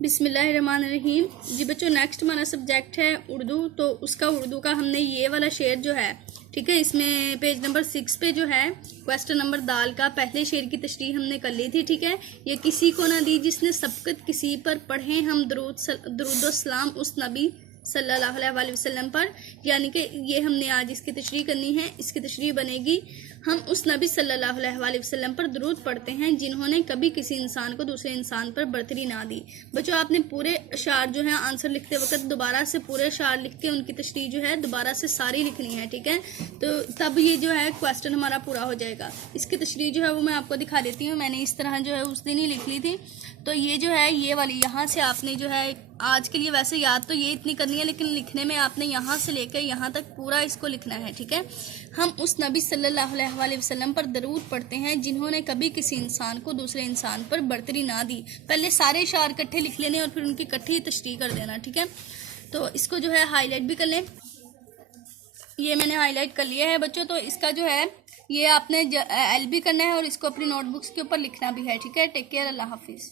बिस्मिल्लाहिर्रहमानिर्रहीम। जी बच्चों, नेक्स्ट हमारा सब्जेक्ट है उर्दू। तो उसका उर्दू का हमने ये वाला शेर जो है, ठीक है, इसमें पेज नंबर 6 पे जो है क्वेश्चन नंबर दाल का पहले शेर की तशरीह हमने कर ली थी। ठीक है, ये किसी को ना दी जिसने सबकत किसी पर पढ़े हम दरूद सलाम उस नबी सल्लल्लाहु अलैहि वसल्लम पर। यानी कि ये हमने आज इसकी तशरीह करनी है। इसकी तशरीह बनेगी, हम उस नबी सल्लल्लाहु अलैहि वसल्लम पर दरूद पढ़ते हैं जिन्होंने कभी किसी इंसान को दूसरे इंसान पर बरतरी ना दी। बच्चों, आपने पूरे अशार जो है आंसर लिखते वक्त दोबारा से पूरे अशार लिख के उनकी तशरीह जो है दोबारा से सारी लिखनी है। ठीक है, तो तब ये जो है क्वेश्चन हमारा पूरा हो जाएगा। इसकी तशरीह जो है वो मैं आपको दिखा देती हूँ। मैंने इस तरह जो है उस दिन ही लिख ली थी। तो ये जो है ये वाली यहाँ से आपने जो है आज के लिए वैसे याद तो ये इतनी करनी है, लेकिन लिखने में आपने यहाँ से लेकर यहाँ तक पूरा इसको लिखना है। ठीक है, हम उस नबी सल्लल्लाहु अलैहि वसल्लम पर दरूद पढ़ते हैं जिन्होंने कभी किसी इंसान को दूसरे इंसान पर बरतरी ना दी। पहले सारे इशार इकट्ठे लिख लेने और फिर उनकी इकट्ठी तशरीह कर देना। ठीक है, तो इसको जो है हाईलाइट भी कर लें। ये मैंने हाईलाइट कर लिया है बच्चों। तो इसका जो है ये आपने एल भी करना है और इसको अपनी नोटबुक्स के ऊपर लिखना भी है। ठीक है, टेक केयर, अल्लाह हाफिज़।